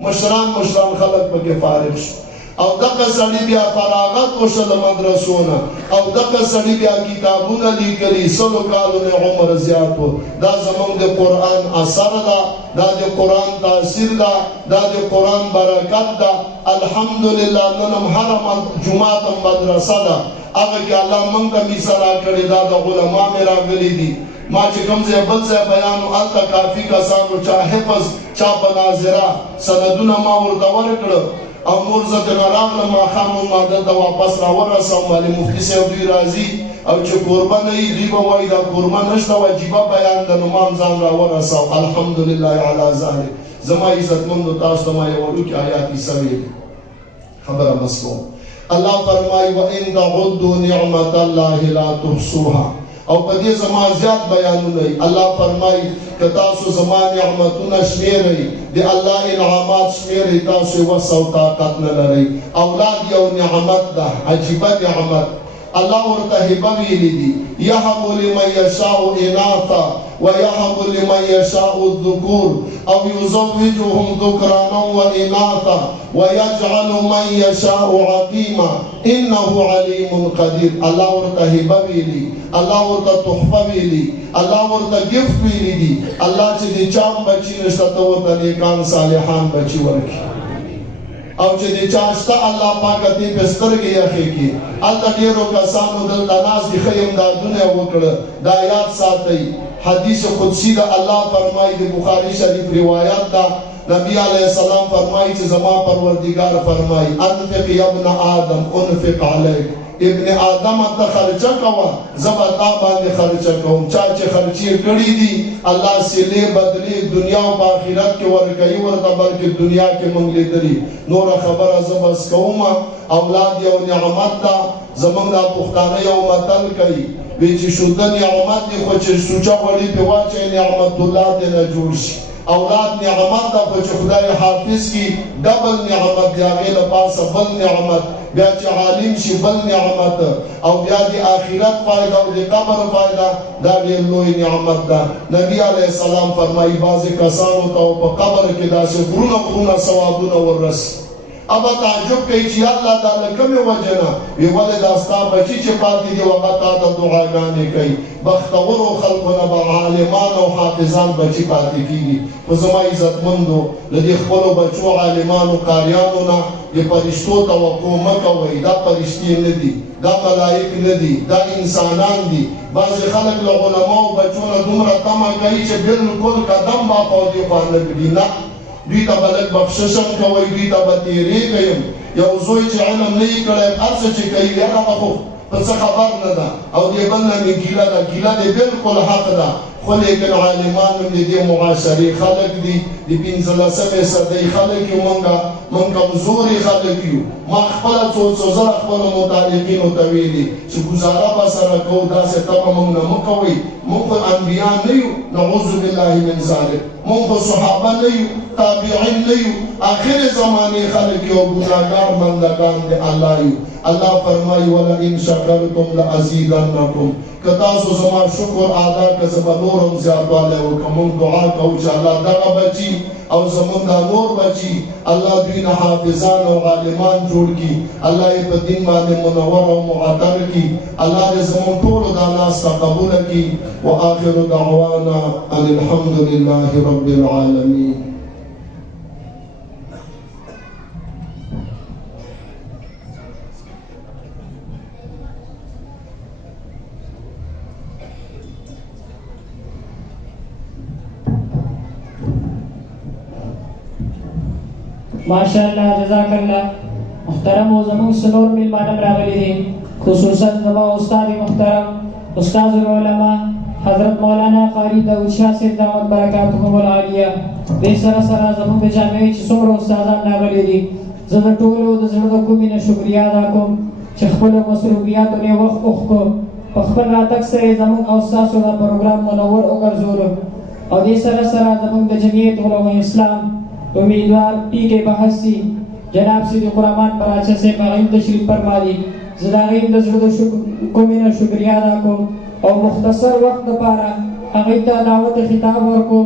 مشران خلق پکې فارغ شو او دغه سړي بیا فراغت وشو له مدرسو نه او دغه سړي بیا کتابونه لیکلي 100 کالونه عمر زیات و دا زموږ د قرآن اثر ده دا د قرآن تاثیر ده دا د قرآن برکت ده الحمدلله نن هم هره جومات هم مدرسه ده هغه کې الله موږ ته میسره کړې دا د علما مې راغلي دي ما چې کوم ځای بل ځای بیان و هلته کافي کسانو چا حفظ چا بناظره سندونه ما ورته ورکړه او نور زه ترې راغلم ماښام ما دلته واپس راورسوم والي مفتي صاحب دوی راځي او چې کوربه نه وي دوی به وایي دا کوربه نشته وجیبه بیان ده نو ما هم ځان راورسو الحمدلله علی ذلک زما عزتمندو تاسو ته ما یو وړوکې آیات کیسه ویلې خبره بس کوم الله فرمایي وان تعدوا نعمت الله لا تحصوها او په دې زما زیات بیانونه الله فرمایي که تاسو زما نعمتونه شمیرئ د الله انعامات شمیرئ تاسو وس او طاقت نه لرئ اولاد یو نعمت ده عجیبه نعمت الله ورته هبه ویلي دي یهب لمن یشاء اناثا ويهب لمن يشاء الذكور او يزوجهم ذكرانا واناثا ويجعل من يشاء عقيما انه عليم قدير الله ورته هبه ویلي الله ورته تحفه ویلي الله ورته گفت ویلي دي الله چې د چا بچي نشته ته ورته نیکان صالحان بچي ورکړي او چې د چا شته الله پاک دې په سترګې یخې کړي هلته ډېرو کسانو دلته ناست دي ښه امدادونه یې وکړه دا یاد ساتئ حدیث قدسی ده الله فرمایي د بخاري شریف روایت ده نبی علیہ السلام فرمایي چې زما پروردگار فرمایي انفق یا ابن آدم انفق علیک ابن آدم ته خرچه کوه زه به تا باندې خرچه کوم چا چې خرچې کړي دي الله سیلې بدلې دنیا او په آخرت کې ورکوي ورته بلکې دنیا کې موږ لیدلي نوره خبره زه بس کوم اولاد یو نعمت ده زموږ دا پښتانه یو متل کوي وی چې شوده نعمت دی خو چې سوچه غوړي پې واچوي نعمت الله دې نه جوړ شي اولاد نعمت ده خو چې خدای حافظ کی ډبل نعمت دی هغې له پاسه بل نعمت بیا چې عالم شي بل نعمت او بیا د آخرت فایده او د قبر فایده دا ډېر لوی نعمت ده نبی علیه السلام فرمایي بعضې کسانو ته په قبر کې داسې غرونه ثوابونه وررسي ابا تعجب کوي چې الله دا له کومې وجې نه وی ولې دا ستا بچي چې پاتې دي هغه تا ته دعاګانې کوي بختورو خلکو نه به عالمان او حافظان بچي پاتې کېږي خو زما عزتمندو له دې خپلو بچو عالمانو قاریانو نه د فرشتو توقع مه کوئ دا فرشتې نه دي دا ملایک نه دي دا انسانان دي بعضې خلک له علماو بچو نه دومره تمه کوي چې بالکل قدم با په دې خوا نه ږدي نه دوی ته به لږ بخشش هم کوئ دوی ته به تېرېږئ یو زوی چې علم نه یې کړی هر څه چې کوي هغه به خو په څه خبر نه ده او دې بل نه مې ګیله ده ګیله دې بالکل حق ده خو لیکن عالمان هم د دې معاشرې خلک دي د 15مې صدۍ خلک یو موږ کمزوري خلک یو ما خپله څو زره خپلو متعلقینو ته ویلي چې ګزاره به سره کوو داسې تمه موږ نه مه کوئ موږ خو انبیا نه یو نعوذ بالله من ذلک موږ خو صحابه نه یو تابعین نه یو آخر زمانې خلک یو ګناهګار بندګان د الله یو الله فرمایي ولئن شکرتم لازیدنکم که تاسو زما شکر ادا که زه به نور هم زیاتوالی وکړم موږ دعا کوو چې الله دغه بچي او زمونږ دا نور بچي الله دوی نه حافظان او عالمان جوړ کړي الله یې په دین باندې منور او معطر کړي الله دې زمونږ ټولو دا ناسته قبوله کړي وآخر دعوانا ان الحمد لله رب العالمین माशाअल्लाह जज़ाकल्लाह मुहतरम वो ज़मीन सनूर मिलमानम रागली थी खुसूसन ज़मा उस्ताद मुहतरम उस्ताद उलमा हज़रत मौलाना क़ारी दाऊद शाह से दामत बरकातुहुम आलिया बेसरा सरा ज़मीन बेजामे चिसोर उस्तादान रागली थी ज़रा टोलो ज़रा कुमिन शुक्रिया अदा कोम चखपल मसरूफियात ने वक्त उखको पखपर रातक से ज़मीन उस्ताद सुरा प्रोग्राम मनवर ओकर जोर और बेसरा सरा ज़मीन बजमियत उलमा इस्लाम उम्मीदवार पी के बहसी जनाब सीधी कुरान पर अच्छे से मगीम तशरीफ फरमा दी ज़दागीम शुक्रिया अदा को और मुख्तसर वक्त पारा अगीता दावत खिताब और को